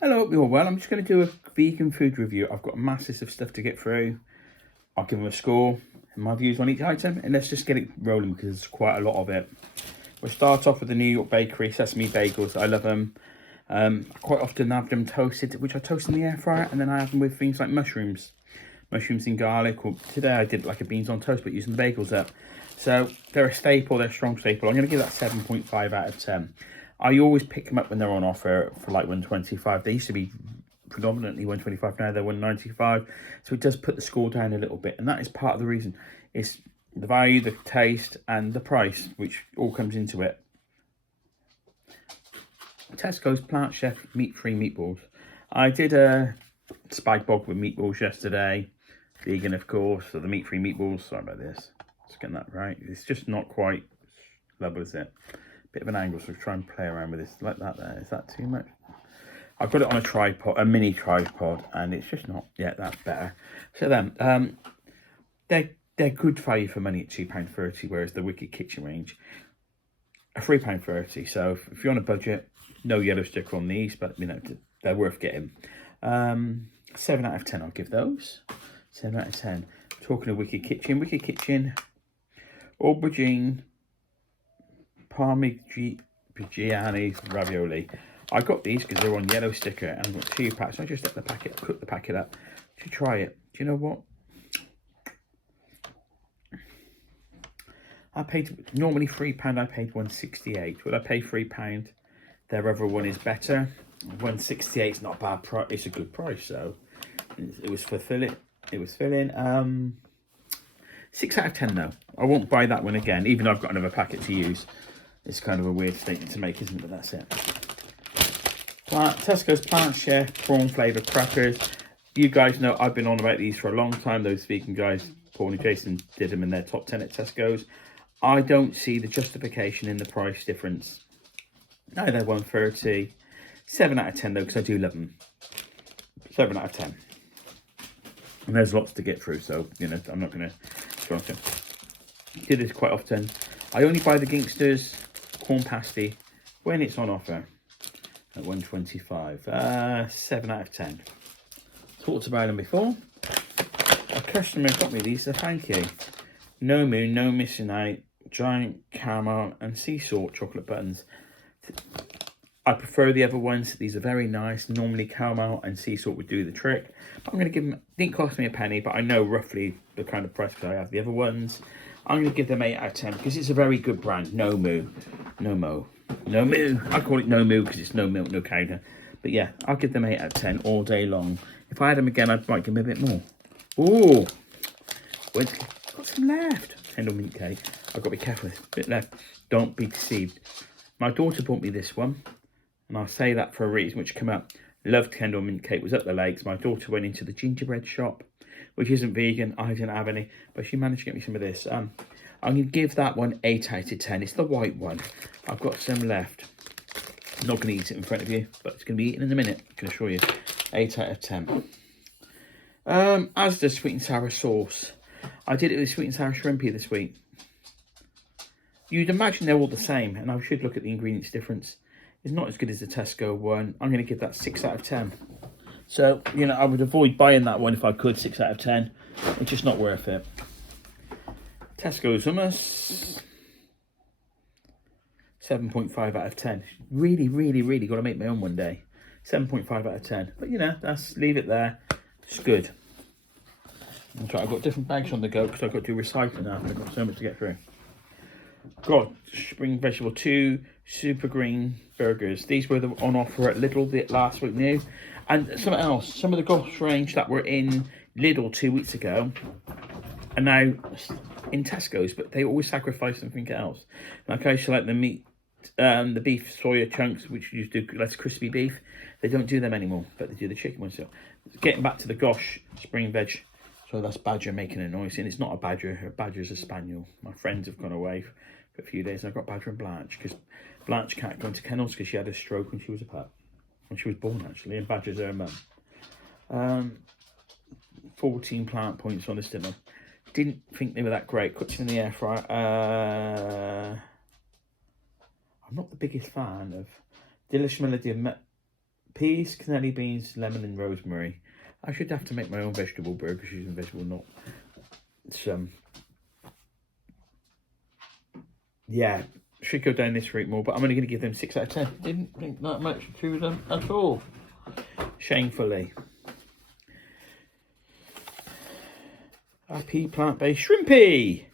Hello, hope you're all well. I'm just going to do a vegan food review. I've got masses of stuff to get through. I'll give them a score and my views on each item, and let's just get it rolling because there's quite a lot of it. We'll start off with the New York Bakery sesame bagels. I love them. I quite often have them toasted, which I toast in the air fryer, and then I have them with things like mushrooms and garlic. Or today I did like a beans on toast, but using the bagels up. So they're a staple, they're a strong staple. I'm going to give that 7.5 out of 10. I always pick them up when they're on offer for like 125. They used to be predominantly 125, now they're 195. So it does put the score down a little bit, and that is part of the reason. It's the value, the taste, and the price, which all comes into it. Tesco's Plant Chef meat-free meatballs. I did a spike bog with meatballs yesterday. Vegan, of course, so the meat-free meatballs. Sorry about this. Just getting that right. It's just not quite level, is it? Bit of an angle, so try and play around with this like that there. Is that too much? I've got it on a tripod, a mini tripod, and it's just not. Yeah, that's better. So then, they're good value for money at £2.30, whereas the Wicked Kitchen range are £3.30. So if you're on a budget, no yellow sticker on these, but you know they're worth getting. 7 out of 10. I'll give those 7 out of 10. Talking of Wicked Kitchen, aubergine parmigiani ravioli. I got these because they're on yellow sticker, and I've got 2 packs. So I just cook the packet up to try it. Do you know what? I paid normally £3. I paid £1.68. Would I pay £3? Their other one is better. £1.68 is not a bad price. It's a good price. So it was fulfilling. It was filling. 6 out of 10 though. I won't buy that one again, even though I've got another packet to use. It's kind of a weird statement to make, isn't it? But that's it. Tesco's Plant Chef prawn flavoured crackers. You guys know I've been on about these for a long time. Those vegan guys, Paul and Jason, did them in their top 10 at Tesco's. I don't see the justification in the price difference. No, they're £1.30. 7 out of 10 though, because I do love them. 7 out of 10. And there's lots to get through, so you know I'm not going to go on to. Do this quite often. I only buy the Gingsters corn pasty when it's on offer at £1.25. 7 out of 10. Talked about them before. A customer got me these, so thank you. No Moon, no missing out, giant caramel and sea salt chocolate buttons. I prefer the other ones. These are very nice. Normally caramel and sea salt would do the trick. But I'm going to give them, didn't cost me a penny, but I know roughly the kind of price because I have the other ones. I'm going to give them 8 out of 10 because it's a very good brand. No Moo. No Moo. No Moo. I call it No Moo because it's no milk, no cow. But yeah, I'll give them 8 out of 10 all day long. If I had them again, I might give them a bit more. Ooh. Got some left. Kendal mint cake. I've got to be careful with this. Bit left. Don't be deceived. My daughter bought me this one. And I'll say that for a reason, which came up. Loved Kendal mint cake, was up the lakes. My daughter went into the gingerbread shop, which isn't vegan. I didn't have any, but she managed to get me some of this. I'm going to give that one 8 out of 10. It's the white one. I've got some left. I'm not going to eat it in front of you, but it's going to be eaten in a minute, I can assure you. 8 out of 10. As the sweet and sour sauce. I did it with sweet and sour shrimpy this week. You'd imagine they're all the same, and I should look at the ingredients difference. It's not as good as the Tesco one. I'm going to give that 6 out of 10. So, you know, I would avoid buying that one if I could, 6 out of 10. It's just not worth it. Tesco's hummus. 7.5 out of 10. Really, really, really got to make my own one day. 7.5 out of 10. But, you know, leave it there. It's good. I've got different bags on the go because I've got to do recycling now. I've got so much to get through. Got spring vegetable 2 super green burgers. These were on offer at Lidl last week new. And something else, some of the Gosh range that were in Lidl 2 weeks ago are now in Tesco's, but they always sacrifice something else. Like I used to like the meat, the beef soya chunks, which used to do less crispy beef. They don't do them anymore, but they do the chicken ones. So getting back to the Gosh spring veg. So that's Badger making a noise, and it's not a Badger. Her Badger's a Spaniel. My friends have gone away for a few days, and I've got Badger and Blanche, because Blanche can't go into kennels because she had a stroke when she was a pup. When she was born, actually, and Badger's her mum. 14 plant points on this dinner. Didn't think they were that great. Cooked in the air fryer. I'm not the biggest fan of Delish Melody of Peas, cannelli beans, lemon and rosemary. I should have to make my own vegetable burgers using vegetable, not some. Yeah, should go down this route more, but I'm only going to give them 6 out of 10. Didn't think that much to them at all. Shamefully. Happy plant-based shrimpy.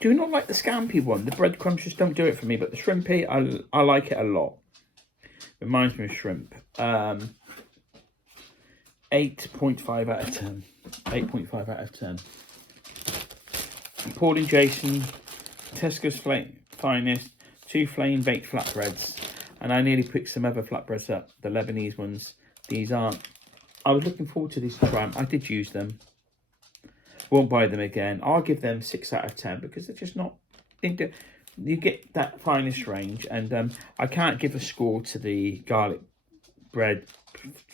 Do not like the scampi one. The breadcrumbs just don't do it for me, but the shrimpy, I like it a lot. Reminds me of shrimp. 8.5 out of 10. 8.5 out of 10. Paul and Jason, Tesco's Finest, 2 flame baked flatbreads. And I nearly picked some other flatbreads up, the Lebanese ones. These aren't. I was looking forward to these to try them. I did use them. Won't buy them again. I'll give them 6 out of 10 because they're just not. You get that Finest range, and I can't give a score to the garlic bread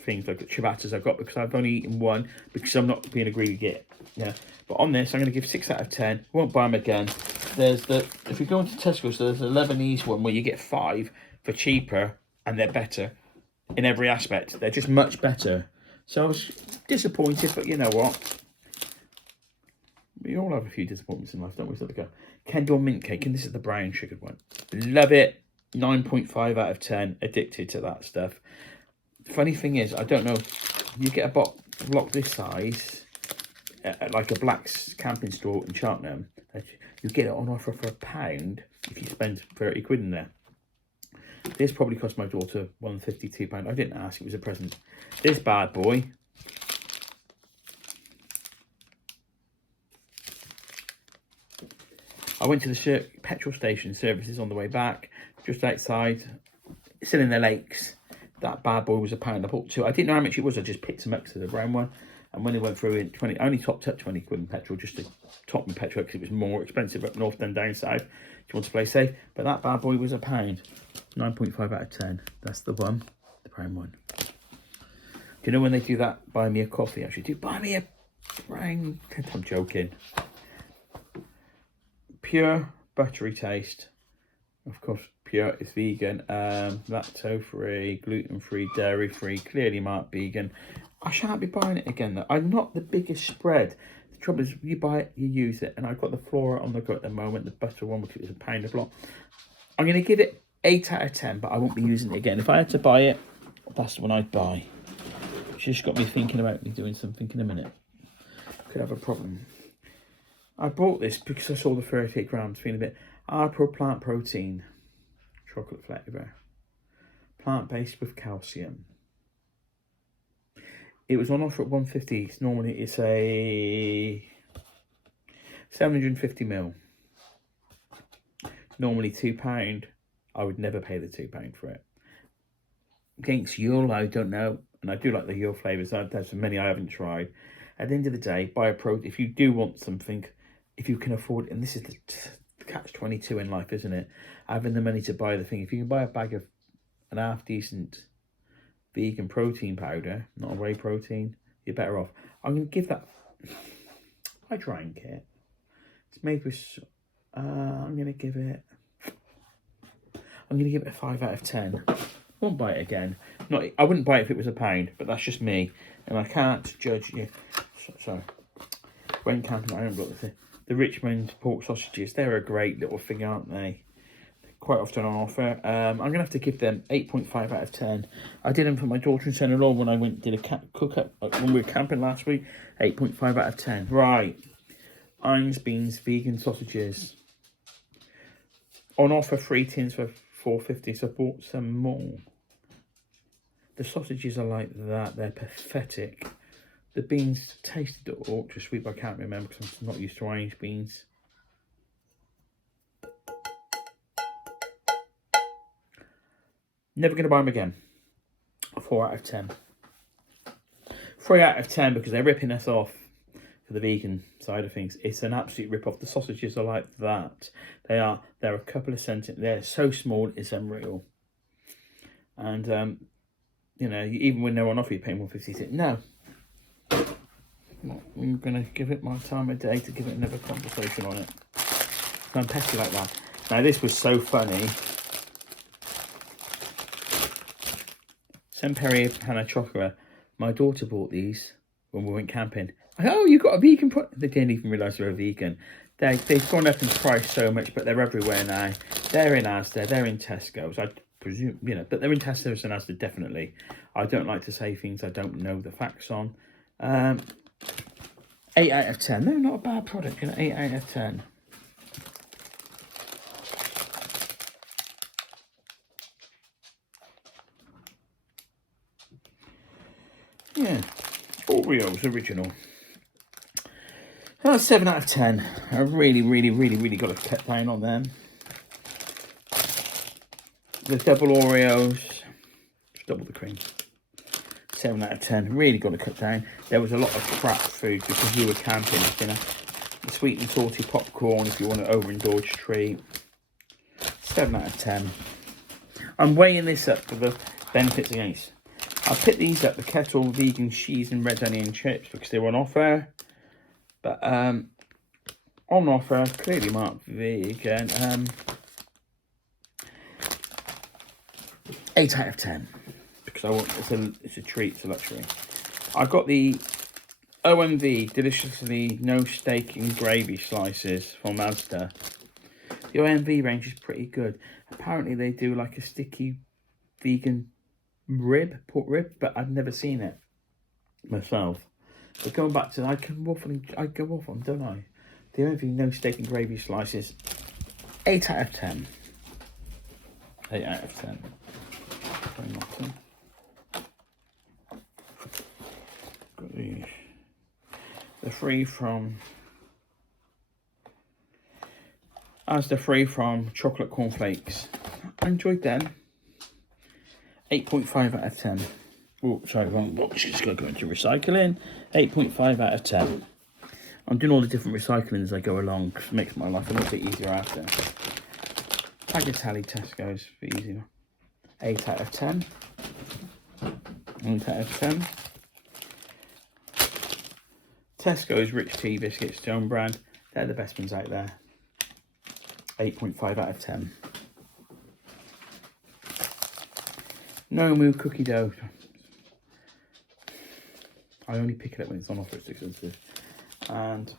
things like the ciabattas I've got because I've only eaten one because I'm not being a greedy git. Yeah, but on this I'm going to give 6 out of 10. Won't buy them again. There's if you go into Tesco's, there's a Lebanese one where you get 5 for cheaper and they're better in every aspect. They're just much better. So I was disappointed, but you know what? We all have a few disappointments in life, don't we? So go. Kendall mint cake, and this is the brown sugared one. Love it. 9.5 out of 10. Addicted to that stuff. Funny thing is, I don't know. You get a block this size, at like a Black's camping store in Cheltenham. You get it on offer for £1 if you spend 30 quid in there. This probably cost my daughter £152. I didn't ask. It was a present. This bad boy. I went to the petrol station services on the way back, just outside, still in the lakes. That bad boy was £1. I bought 2. I didn't know how much it was. I just picked some extra, the brown one. And when it went through in 20, I only topped up 20 quid in petrol just to top my petrol because it was more expensive up north than down south. If you want to play safe. But that bad boy was £1. 9.5 out of 10. That's the one, the brown one. Do you know when they do that, buy me a coffee? Actually, do buy me a brown. I'm joking. Pure buttery taste. Of course, Pure is vegan, lactose-free, gluten-free, dairy-free, clearly marked vegan. I shan't be buying it again though. I'm not the biggest spread. The trouble is, you buy it, you use it, and I've got the Flora on the go at the moment, the butter one, which is £1 a block. I'm going to give it 8 out of 10, but I won't be using it again. If I had to buy it, that's the one I'd buy. It's just got me thinking about me doing something in a minute. Could have a problem. I bought this because I saw the 38 grams, feeling a bit Arpro plant protein, chocolate flavour, plant-based with calcium. It was on offer at 150. Normally it's a 750ml. It's normally £2. I would never pay the £2 for it. Against Yule, I don't know, and I do like the Yule flavours. There's many I haven't tried. At the end of the day, buy a protein. If you do want something, if you can afford, and this is the catch-22 in life, isn't it? Having the money to buy the thing. If you can buy a bag of an half decent vegan protein powder, not a whey protein, you're better off. I'm going to give that. I drank it. It's made with. I'm going to give it a 5 out of 10. Won't buy it again. I wouldn't buy it if it was £1, but that's just me, and I can't judge you. So when camping, I remember the Richmond pork sausages. They're a great little thing, aren't they? Quite often on offer. I'm going to have to give them 8.5 out of 10. I did them for my daughter and son-in-law when I did a cook-up when we were camping last week. 8.5 out of 10. Right. Ein's Beans vegan sausages. On offer, 3 tins for £4.50, so I bought some more. The sausages are like that. They're pathetic. The beans tasted ultra sweet, but I can't remember because I'm not used to Ein's Beans. Never going to buy them again. 4 out of 10. 3 out of 10 because they're ripping us off for the vegan side of things. It's an absolute rip-off. The sausages are like that. They're a couple of centimeters. They're so small, it's unreal. And, you know, even when they're on offer, you're paying £1.50. No. I'm going to give it my time of day to give it another conversation on it. I'm petty like that. Now, this was so funny. Semperia Panna Chocolate. My daughter bought these when we went camping. Oh, you got a vegan product? They didn't even realise they were vegan. They've gone up in price so much, but they're everywhere now. They're in Asda, they're in Tesco's. I presume, you know, but they're in Tesco's and Asda, definitely. I don't like to say things I don't know the facts on. 8 out of 10. No, not a bad product. You know, 8 out of 10. Yeah, Oreos original. 7 out of 10. I really got to cut down on them. The double Oreos, just double the cream. 7 out of 10. Really got to cut down. There was a lot of crap food because we were camping. You know, the sweet and salty popcorn if you want an overindulged treat. 7 out of 10. I'm weighing this up for the benefits against. I picked these up, the Kettle vegan cheese and red onion chips, because they were on offer. But on offer, clearly marked vegan. 8 out of 10, because I want it's a treat, it's a luxury. I got the OMV deliciously no steak and gravy slices from Asda. The OMV range is pretty good. Apparently they do like a sticky vegan pork rib, but I've never seen it myself. But going back to, I go off on, don't I? The OMV no steak and gravy slices, 8 out of 10. 8 out of 10. Got these. They're free from Asda free from chocolate cornflakes. I enjoyed them. 8.5 out of 10. Oh, sorry, wrong box. Just got to go into recycling. 8.5 out of 10. I'm doing all the different recycling as I go along, because it makes my life a little bit easier after. Tagliatelle Tesco's for easier. 8 out of 10. 8 out of 10. Tesco's Rich Tea Biscuits, Stone brand. They're the best ones out there. 8.5 out of 10. Nomu cookie dough. I only pick it up when it's on offer, it's expensive. And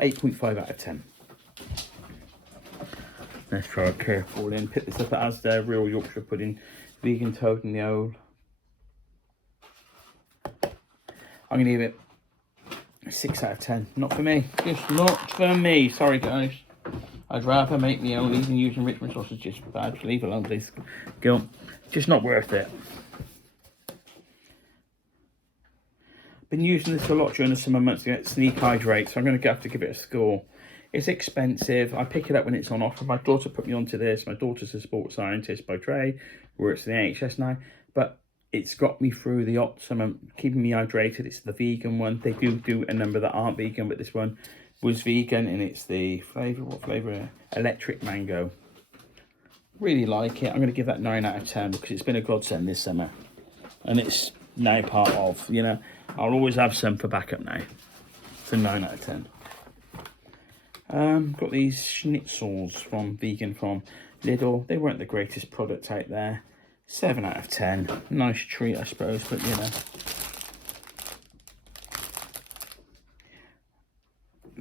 8.5 out of 10. Let's try a careful in. Pick this up at Asda, real Yorkshire pudding, vegan toad in the old. I'm going to give it 6 out of 10. Not for me. Just not for me. Sorry, guys. I'd rather make my own. Even using Richmond sausage is bad. Leave it alone, please. Go. Just not worth it. Been using this a lot during the summer months to get sneak hydrate, so I'm going to have to give it a score. It's expensive. I pick it up when it's on offer. My daughter put me onto this. My daughter's a sports scientist by trade, works in the NHS now, but it's got me through the hot summer, keeping me hydrated. It's the vegan one. They do a number that aren't vegan, but this one was vegan, and it's the flavour, what flavour? Electric mango. Really like it. I'm going to give that 9 out of 10 because it's been a godsend this summer. And it's now part of, you know, I'll always have some for backup now. So 9 out of 10. Got these schnitzels from Lidl. They weren't the greatest product out there. 7 out of 10. Nice treat, I suppose, but you know.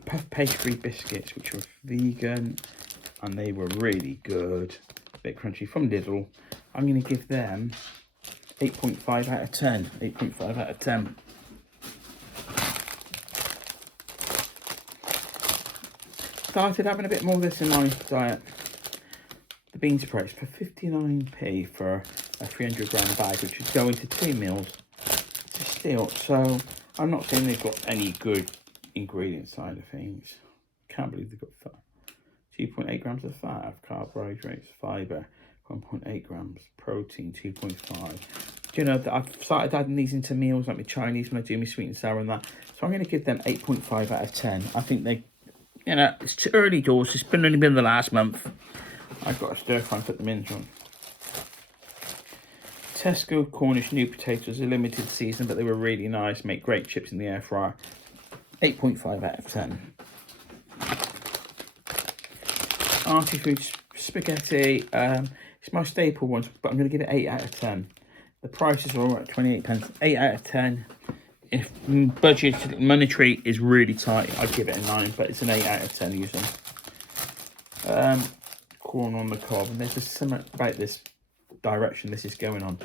Puff pastry biscuits, which were vegan, and they were really good. A bit crunchy, from Lidl. I'm going to give them 8.5 out of 10. 8.5 out of 10. Started having a bit more of this in my diet. The bean sprouts for 59p for a 300 gram bag, which is going to 2 meals. It's a steal. So I'm not saying they've got any good ingredient side of things. Can't believe they've got fat. 2.8 grams of fat, of carbohydrates, fibre, 1.8 grams, protein, 2.5. Do you know that I've started adding these into meals like my Chinese when I do my sweet and sour and that. So I'm going to give them 8.5 out of 10. I think they, you know, it's too early doors. It's only been the last month. I've got to stir fry and put them in. Tesco Cornish new potatoes are limited season, but they were really nice. Make great chips in the air fryer. 8.5 out of 10. Arty Food spaghetti. It's It's my staple ones, but I'm going to give it 8 out of 10. The prices are all right, 28 pence. 8 out of 10. If budget monetary is really tight, I'd give it a 9, but it's an 8 out of 10 usually. Corn on the cob, and there's just something about this direction this is going on.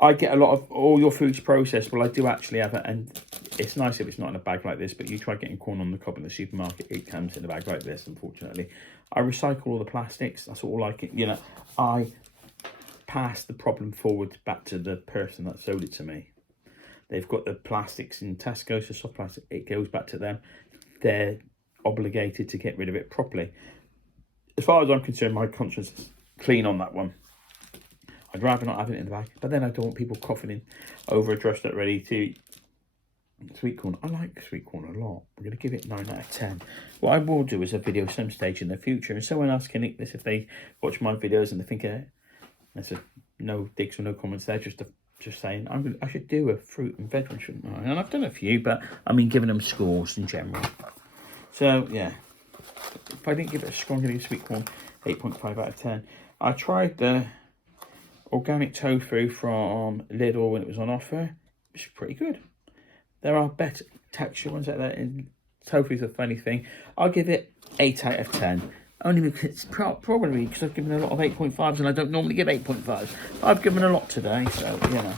I get a lot of all your food's processed. Well, I do actually have it, and it's nice if it's not in a bag like this, but you try getting corn on the cob in the supermarket, it comes in a bag like this, unfortunately. I recycle all the plastics. That's all I can, you know, I pass the problem forward back to the person that sold it to me. They've got the plastics in Tesco's, the soft plastic, it goes back to them. They're obligated to get rid of it properly. As far as I'm concerned, my conscience is clean on that one. I'd rather not have it in the bag, but then I don't want people coughing in over a dressed up ready to eat sweet corn. I like sweet corn a lot. I'm going to give it 9 out of 10. What I will do is a video some stage in the future, and someone else can eat this if they watch my videos and they think there's no digs or no comments there, just saying I should do a fruit and veg one, shouldn't I? And I've done a few, but I mean giving them scores in general. So yeah, if I didn't give it a score, I'm going to give sweet corn 8.5 out of 10. I tried the organic tofu from Lidl when it was on offer. It's pretty good. There are better texture ones out there, and tofu's a funny thing. I'll give it 8 out of 10. Only because probably because I've given a lot of 8.5s and I don't normally give 8.5s. I've given a lot today, so you know.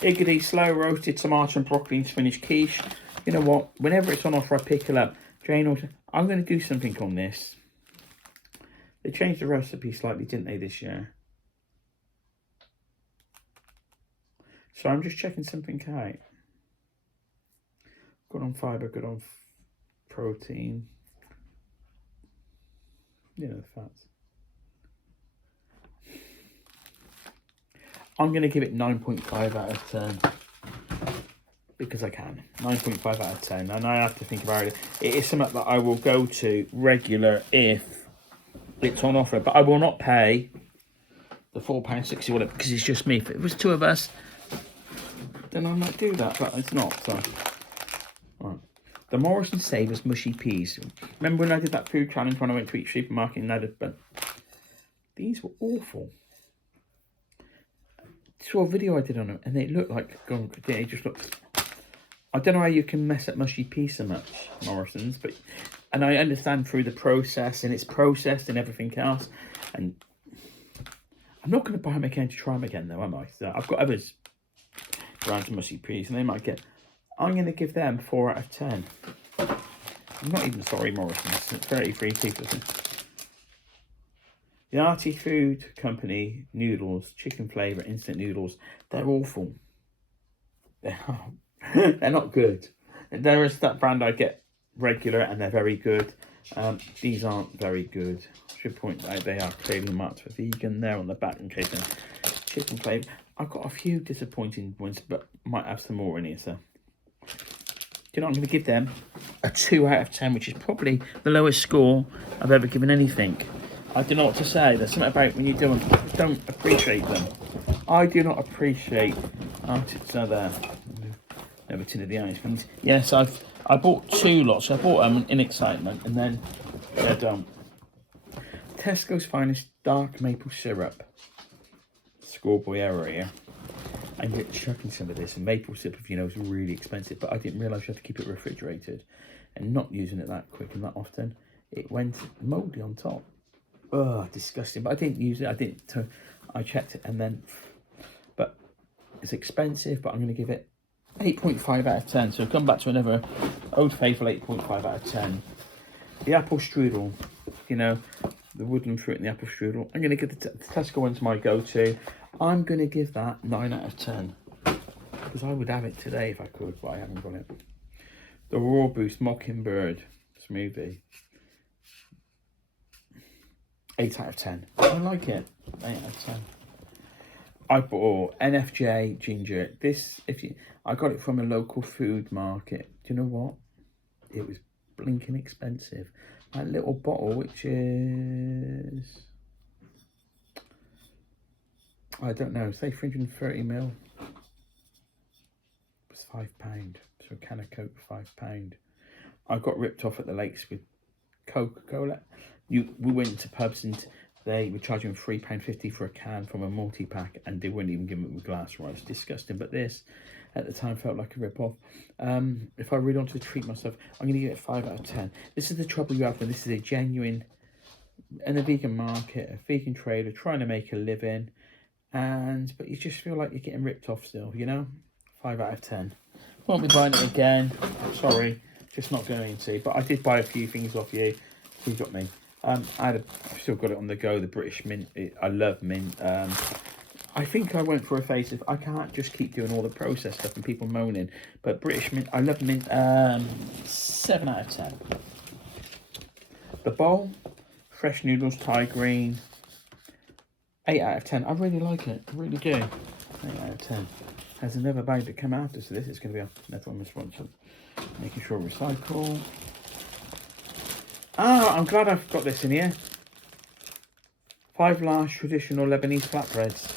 Iggy slow roasted tomato and broccoli and spinach quiche. You know what? Whenever it's on offer, I pick it up. Jane also, I'm going to do something on this. They changed the recipe slightly, didn't they, this year? So I'm just checking something out. Good on fibre, good on protein. You know, the fats. I'm going to give it 9.5 out of 10. Because I can. 9.5 out of 10. And I have to think about it. It is something that I will go to regular if it's on offer. But I will not pay the £4.60 whatever, because it's just me. If it was two of us, then I might do that. But it's not. So, right. The Morrison Savers mushy peas. Remember when I did that food challenge when I went to each supermarket and added, but these were awful. I saw a video I did on them and they looked like, it just looked, I don't know how you can mess up mushy peas so much, Morrison's, but, and I understand through the process and it's processed and everything else, and I'm not going to buy them again to try them again though, am I? So I've got others brands of mushy peas and they might get, I'm going to give them 4 out of 10. I'm not even sorry, Morrison's. It's 33 people. The Arty Food Company noodles, chicken flavour, instant noodles, they're awful. They're not good. There is that brand I get regular and they're very good. These aren't very good. I should point out they are clearly marked for vegan there on the back in case they're chicken flavour. I've got a few disappointing ones, but might have some more in here, so. You know, I'm going to give them a 2 out of 10, which is probably the lowest score I've ever given anything. I don't know what to say. There's something about when you don't appreciate them. I do not appreciate artists are there. Never tin of the eyes. Yes, I bought 2 lots. I bought them in excitement, and then they're done. Tesco's Finest dark maple syrup. Schoolboy error here. I'm chucking some of this, and maple syrup, if you know, is really expensive, but I didn't realise you have to keep it refrigerated, and not using it that quick and that often, it went mouldy on top. Oh, disgusting! But I didn't use it. I checked it, and then, but it's expensive. But I'm going to give it 8.5 out of 10. So come back to another Old Faithful 8.5 out of 10. The apple strudel, you know, the woodland fruit and the apple strudel. I'm going to give the Tesco one's my go-to. I'm going to give that 9 out of 10. Because I would have it today if I could, but I haven't got it. The Raw Boost Mockingbird smoothie. 8 out of 10. I like it. 8 out of 10. I bought NFJ ginger. I got it from a local food market. Do you know what? It was blinking expensive. That little bottle, which is, I don't know, say 330ml. It was £5. So a can of Coke, £5. I got ripped off at the lakes with Coca-Cola. We went to pubs and They were charging £3.50 for a can from a multi-pack, and they wouldn't even give it with glass rice. Disgusting. But this, at the time, felt like a rip-off. If I really wanted to treat myself, I'm going to give it 5 out of 10. This is the trouble you have when this is a genuine, in the vegan market, a vegan trader trying to make a living, but you just feel like you're getting ripped off still, you know? 5 out of 10. Won't be buying it again. Sorry, just not going to. But I did buy a few things off you. You got me. I've still got it on the go. The British Mint. I love mint. I think I went for a phase of I can't just keep doing all the processed stuff and people moaning. But British Mint, I love mint. 7 out of 10. The bowl, fresh noodles, Thai green. 8 out of 10. I really like it. I really do. 8 out of 10. There's another bag that came after, so this is going to be another one responsible. Making sure recycle. I'm glad I've got this in here. 5 large traditional Lebanese flatbreads.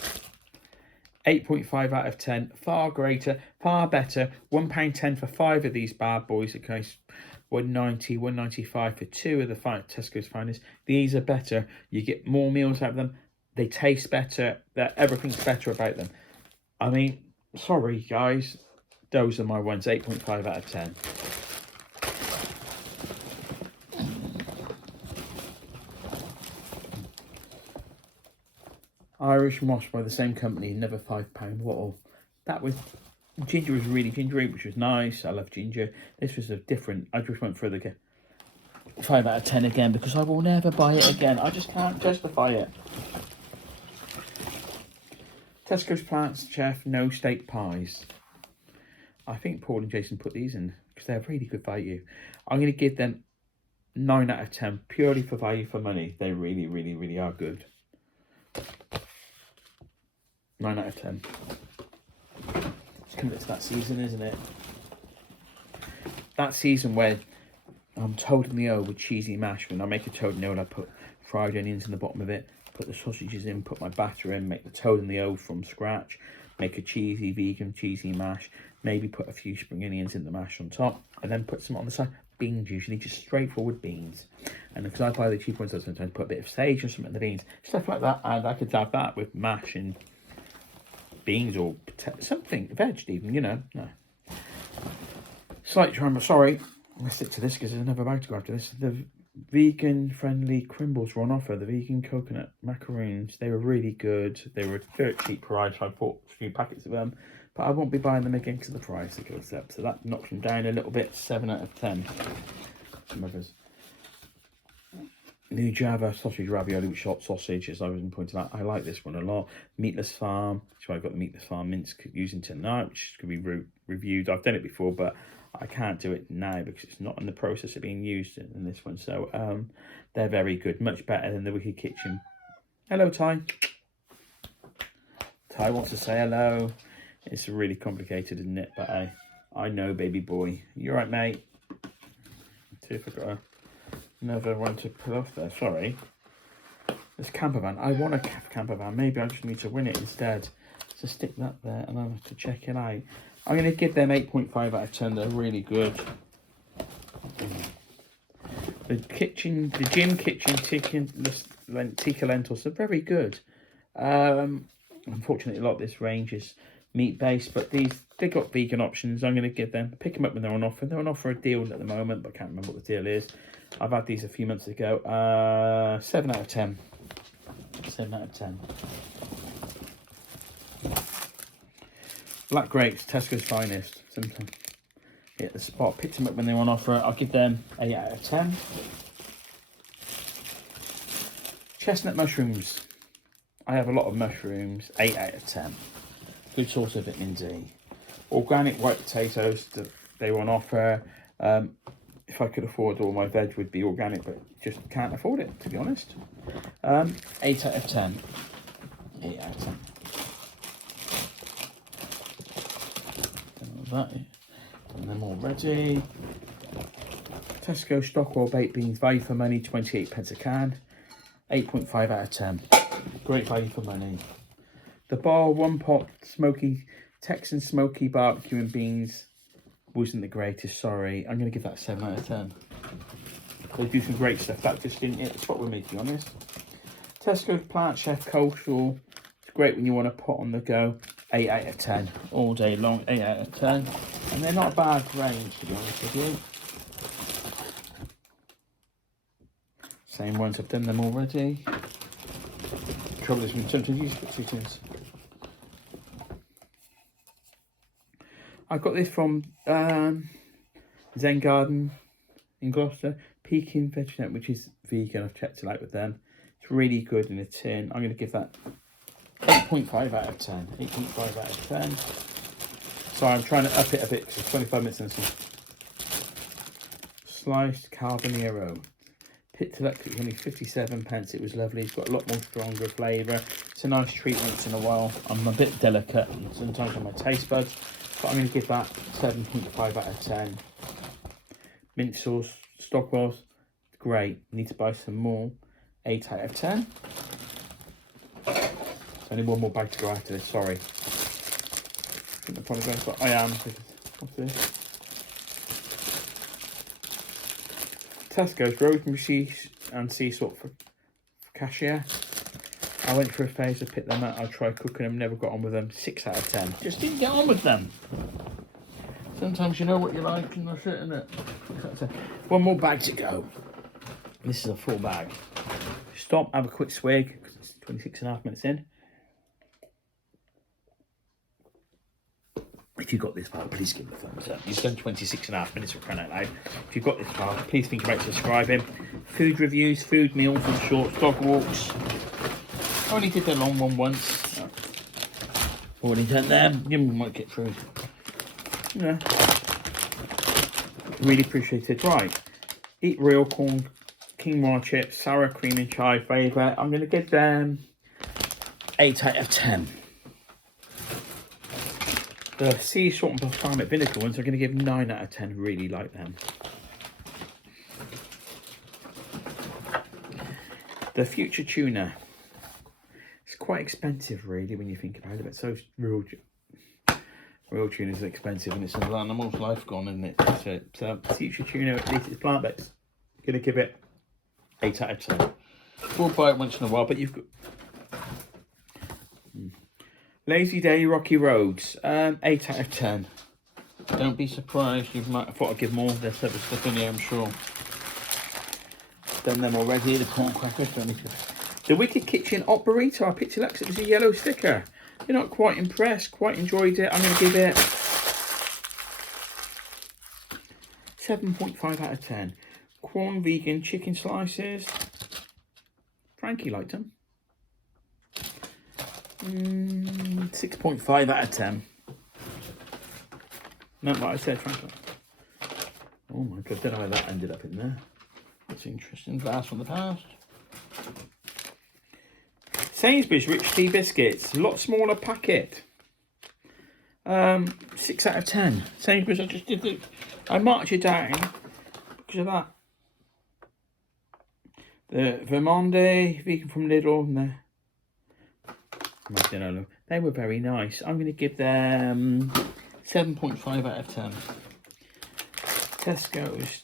8.5 out of 10. Far greater, far better. £1.10 for 5 of these bad boys. Okay, £1.90, £1.95 for 2 of the Tesco's Finest. These are better. You get more meals out of them. They taste better. Everything's better about them. I mean, sorry guys, those are my ones. 8.5 out of 10. Irish Moss by the same company, another £5 bottle. That was, ginger was really gingery, which was nice. I love ginger. This was a different, I just went for the 5 out of 10 again, because I will never buy it again. I just can't justify it. Tesco's Plants Chef No Steak Pies. I think Paul and Jason put these in because they're really good value. I'm going to give them 9 out of 10 purely for value for money. They really, really, really are good. 9 out of 10. It's coming to that season, isn't it? That season where I'm toad in the O with cheesy mash. When I make a toad in the O, I put fried onions in the bottom of it, put the sausages in, put my batter in, make the toad in the O from scratch, make a cheesy vegan cheesy mash, maybe put a few spring onions in the mash on top, and then put some on the side. Beans, usually just straightforward beans. And because I buy the cheap ones, I sometimes put a bit of sage or something in the beans, stuff like that. And I could have that with mash and beans or something, veg even, you know. No. Slight trim, sorry. I'm going to stick to this because there's another about to go after this. The vegan-friendly Crimbles were on offer. The vegan coconut macaroons. They were really good. They were dirt cheap price. So I bought a few packets of them. But I won't be buying them again because of the price that goes up. So that knocks them down a little bit. 7 out of 10. Some others. New Java sausage ravioli with shot sausage, as I was pointing out. I like this one a lot. Meatless Farm. So I've got the Meatless Farm mince using tonight, which could be reviewed. I've done it before, but I can't do it now because it's not in the process of being used in this one. So they're very good. Much better than the Wicked Kitchen. Hello, Ty. Ty wants to say hello. It's really complicated, isn't it? But I know, baby boy. You're right, mate. See if I got another one to put off there. Sorry. This camper van. I want a camper van. Maybe I just need to win it instead. So stick that there and I'll have to check it out. I'm going to give them 8.5 out of 10. They're really good. The gym kitchen tikka lentils are very good. Unfortunately, a lot of this range is meat based, but they got vegan options. I'm going to give them, pick them up when they're on offer. They're on offer a deal at the moment, but I can't remember what the deal is. I've had these a few months ago. 7 out of 10. 7 out of 10. Black grapes, Tesco's Finest. Sometimes hit the spot. Picked them up when they were on offer. I'll give them 8 out of 10. Chestnut mushrooms. I have a lot of mushrooms. 8 out of 10. Good source of vitamin D. Organic white potatoes. They were on offer. If I could afford all my veg would be organic, but just can't afford it, to be honest. 8 out of 10. 8 out of 10. That, and them all ready. Tesco Stockwell baked beans, value for money, 28 pence a can. 8.5 out of 10. Great value for money. The bar one pot smoky Texan smoky barbecue and beans wasn't the greatest. Sorry, I'm going to give that 7 out of 10. They do some great stuff. That just didn't hit the spot with me, to be honest. Tesco's Plant Chef Coastal. It's great when you want to put on the go. 8 out of 10. All day long, 8 out of 10. And they're not a bad range, to be honest with you. Same ones, I've done them already. Trouble is, sometimes you just put 2 tins. I got this from Zen Garden in Gloucester. Peking Vegetables, which is vegan. I've checked it out with them. It's really good in a tin. I'm going to give that 8.5 out of 10. 8.5 out of 10. So I'm trying to up it a bit because it's 25 minutes and some sliced carbonero. Pit Deluxe, it was only 57 pence. It was lovely. It's got a lot more stronger flavour. It's a nice treat once in a while. I'm a bit delicate sometimes on my taste buds, but I'm going to give that 7.5 out of 10. Mint sauce, Stockwell's, great. Need to buy some more. 8 out of 10. There's only one more bag to go after this, sorry. I shouldn't apologise, but I am. What's this? Tesco's rosemary and sea salt for cashier. I went for a phase to pick them out. I tried cooking them, never got on with them. 6 out of 10. Just didn't get on with them. Sometimes you know what you like and that's it, isn't it? One more bag to go. This is a full bag. Stop, have a quick swig because it's 26.5 minutes in. If you got this far, please give it a thumbs up. You've done 26.5 minutes of crying out loud. If you've got this far, please think about subscribing. Food reviews, food meals and shorts, dog walks. I only did the long one once. Already done them. You might get through. Yeah. Really appreciate it. Right. Eat Real Corn Quinoa chips, sour cream and chai flavour. I'm going to give them 8 out of 10. The sea salt and balsamic vinegar ones are going to give 9 out of 10. Really like them. The Future Tuna. It's quite expensive, really, when you think about it. But so real tuna is expensive, and it's an animal's life gone, isn't it? So Future Tuna, at least it's plant-based. Going to give it 8 out of 10. We'll buy it once in a while, but you've got Lazy Day Rocky Roads, 8 out of 10. Don't be surprised. You might have thought I'd give more. There's other stuff in here, I'm sure. Done them already. The corn crackers. The Wicked Kitchen Hot Burrito. I picked it up because it was a yellow sticker. You're not quite impressed. Quite enjoyed it. I'm going to give it 7.5 out of 10. Corn vegan chicken slices. Frankie liked them. 6.5 out of 10. Not what I said, Frankie. Oh my god, don't know how that ended up in there. That's interesting. Blast from the past. Sainsbury's Rich Tea Biscuits. A lot smaller packet. 6 out of 10. Sainsbury's, I just did it. I marked it down because of that. The Vermonde, vegan from Lidl. No, they were very nice. I'm going to give them 7.5 out of 10. Tesco's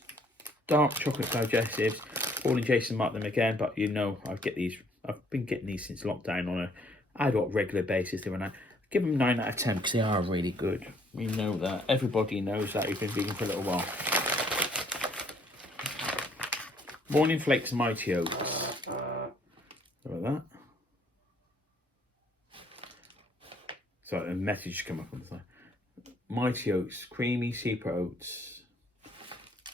dark chocolate digestives. Paul and Jason marked them again, but you know I've been getting these since lockdown on a adult regular basis. They were nice. Give them 9 out of 10 because they are really good. We know that. Everybody knows that who's been vegan for a little while. Morning Flakes Mighty Oats. Look at that. Sorry, a message come up on the side. Mighty Oats, creamy super oats.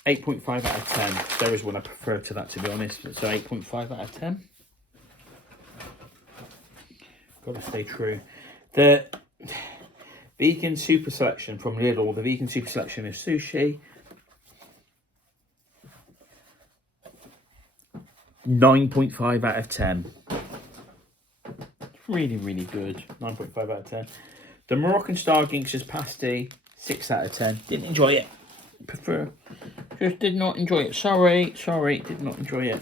8.5 out of 10. There is one I prefer to that, to be honest. So 8.5 out of 10. Got to stay true. The vegan super selection from Lidl. The vegan super selection is sushi. 9.5 out of 10. Really, really good. 9.5 out of 10. The Moroccan Star Gangsters Pasty. 6 out of 10. Didn't enjoy it. Just did not enjoy it. Sorry, did not enjoy it.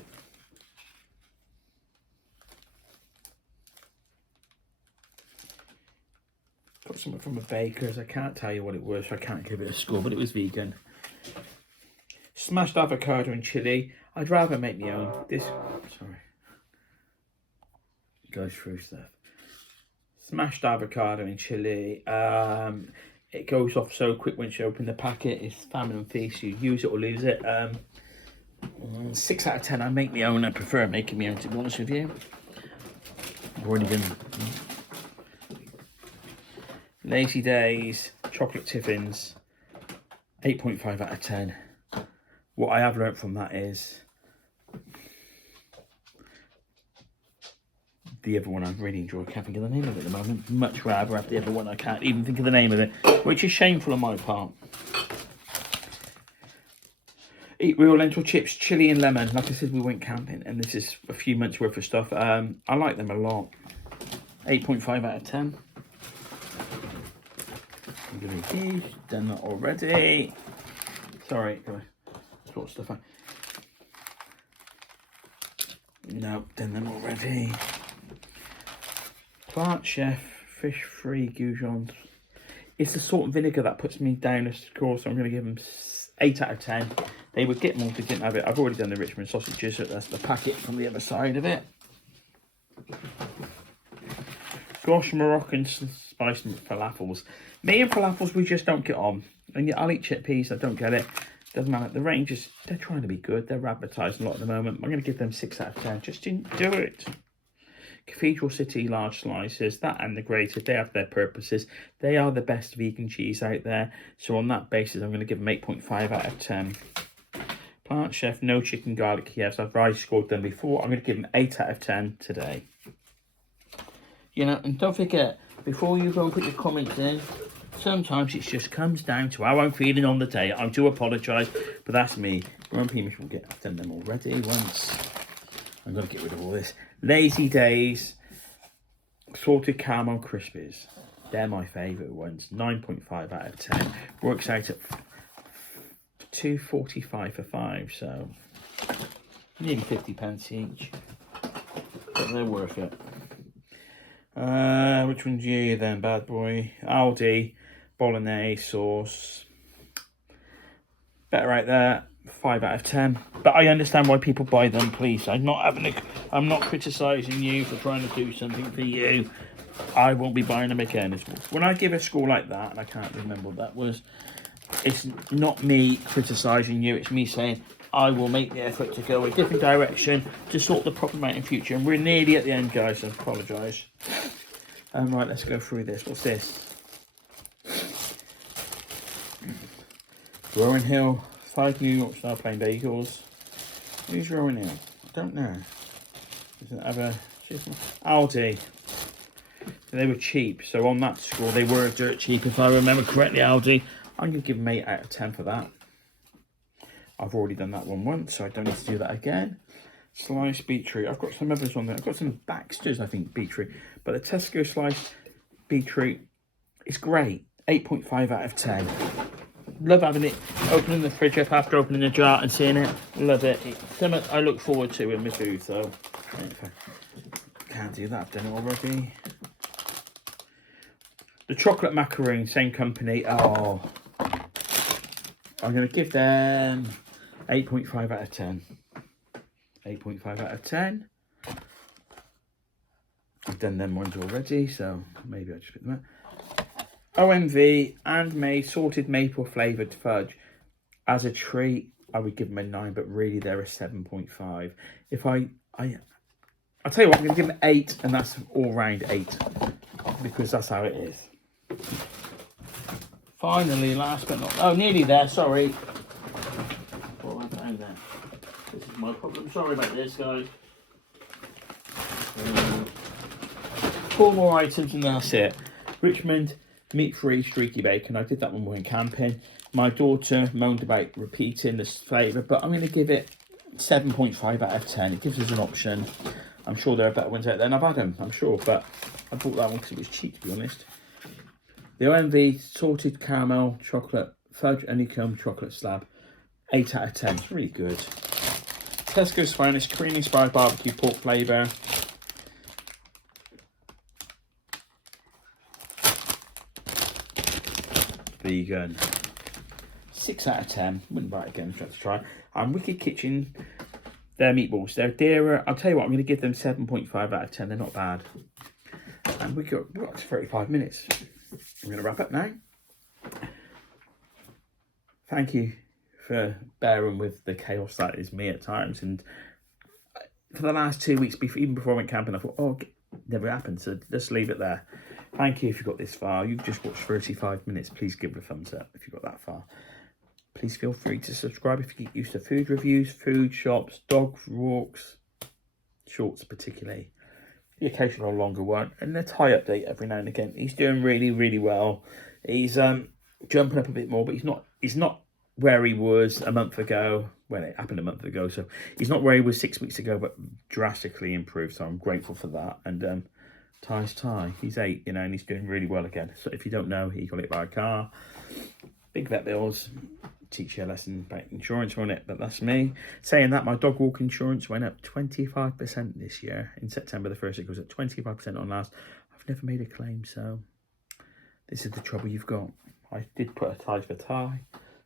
Got something from a baker's. I can't tell you what it was, so I can't give it a score, but it was vegan. Smashed avocado and chili. I'd rather make my own. Sorry. Goes through stuff. Smashed avocado and chili. It goes off so quick once you open the packet. It's famine and feast. You use it or lose it. 6 out of 10. I make my own. I prefer making my own, to be honest with you. I've already been. Lazy Days chocolate tiffins. 8.5 out of 10. What I have learnt from that is the other one I really enjoy. I can't think of the name of it at the moment. Much rather have the other one. I can't even think of the name of it, which is shameful on my part. Eat Real lentil chips, chili and lemon. Like I said, we went camping, and this is a few months worth of stuff. I like them a lot. 8.5 out of 10. Done that already. Sorry, gotta sort stuff out. No, done them already. Plant Chef fish-free goujons. It's the salt and vinegar that puts me down a score, so I'm going to give them 8 out of 10. They would get more if they didn't have it. I've already done the Richmond sausages, so that's the packet from the other side of it. Gosh, Moroccan spiced falafels. Me and falafels, we just don't get on. And I'll eat chickpeas, I don't get it. Doesn't matter. The range is, they're trying to be good. They're advertising a lot at the moment. I'm going to give them 6 out of 10. Just didn't do it. Cathedral City large slices, that and the grated, they have their purposes. They are the best vegan cheese out there. So on that basis, I'm going to give them 8.5 out of 10. Plant Chef, no chicken garlic Kievs. I've already scored them before. I'm going to give them 8 out of 10 today. You know, and don't forget, before you go and put your comments in, sometimes it just comes down to how I'm feeling on the day. I do apologise, but that's me. Grumpy Mish will get, I've done them already once. I'm going to get rid of all this. Lazy Days, salted caramel crispies. They're my favourite ones. 9.5 out of 10. Works out at £2.45 for 5, so nearly 50p each. But they're worth it. Which one's you then, bad boy? Aldi, bolognese sauce. Better right there. 5 out of 10. But I understand why people buy them, please. I'm not criticising you for trying to do something for you. I won't be buying them again. When I give a score like that, and I can't remember what that was, it's not me criticising you, it's me saying I will make the effort to go a different direction to sort the problem out in future. And we're nearly at the end, guys, so I apologise. Right, let's go through this. What's this? Rowan Hill. 5 New York style plain bagels. Who's Rowan Hill? I don't know. Does it have a Aldi? So they were cheap. So on that score, they were dirt cheap. If I remember correctly, Aldi. I'm going to give them 8 out of 10 for that. I've already done that one once, so I don't need to do that again. Sliced beetroot. I've got some others on there. I've got some Baxter's, I think, beetroot. But the Tesco sliced beetroot is great. 8.5 out of 10. Love having it, opening the fridge up after opening the jar and seeing it. Love it. It's something I look forward to in my food, so can't do that. I've done it already. The chocolate macaroon, same company. Oh, I'm going to give them 8.5 out of 10. 8.5 out of 10. I've done them ones already, so maybe I'll just put them out. OMV and made sorted maple flavoured fudge. As a treat, I would give them a 9, but really they're a 7.5. If I'll tell you what, I'm going to give them 8, and that's all round 8, because that's how it is. Finally, last but not... nearly there, sorry. What went down there? This is my problem. Sorry about this, guys. 4 more items and that's it. Richmond meat-free streaky bacon. I did that when we went camping. My daughter moaned about repeating this flavour, but I'm going to give it 7.5 out of 10. It gives us an option. I'm sure there are better ones out there, and I've had them, I'm sure, but I bought that one because it was cheap, to be honest. The OMV salted caramel chocolate fudge honeycomb chocolate slab. 8 out of 10. It's really good. Tesco's finest cream inspired barbecue pork flavour. Vegan. 6 out of 10. Wouldn't buy it again. Try to try. Wicked Kitchen They're meatballs. They're dearer. I'll tell you what, I'm going to give them 7.5 out of 10. They're not bad. And we've got 35 minutes. I'm going to wrap up now. Thank you for bearing with the chaos that is me at times. And for the last 2 weeks, even before I went camping, I thought, oh, it never happened. So just leave it there. Thank you if you got this far. You've just watched 35 minutes. Please give it a thumbs up if you got that far. Please feel free to subscribe if you get used to food reviews, food shops, dog walks, shorts particularly, the occasional longer one, and a Thai update every now and again. He's doing really, really well. He's jumping up a bit more, but he's not where he was a month ago. Well, it happened a month ago, so he's not where he was 6 weeks ago, but drastically improved. So I'm grateful for that. And Thai's Thai. He's 8, and he's doing really well again. So if you don't know, he got hit by a car. Big vet bills. Teach you a lesson about insurance on it, but that's me. Saying that, my dog walk insurance went up 25% this year. In September the 1st, it goes up 25% on last. I've never made a claim, so this is the trouble you've got. I did put a tie for tie,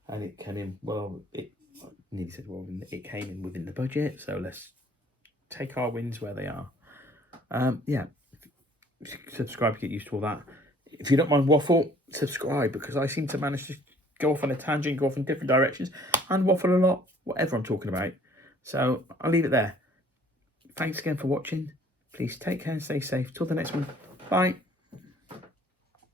and it came in, well, it came in within the budget, so let's take our wins where they are. Yeah, subscribe to get used to all that. If you don't mind waffle, subscribe, because I seem to manage to go off on a tangent, go off in different directions, and waffle a lot, whatever I'm talking about. So I'll leave it there. Thanks again for watching. Please take care and stay safe. Till the next one. Bye.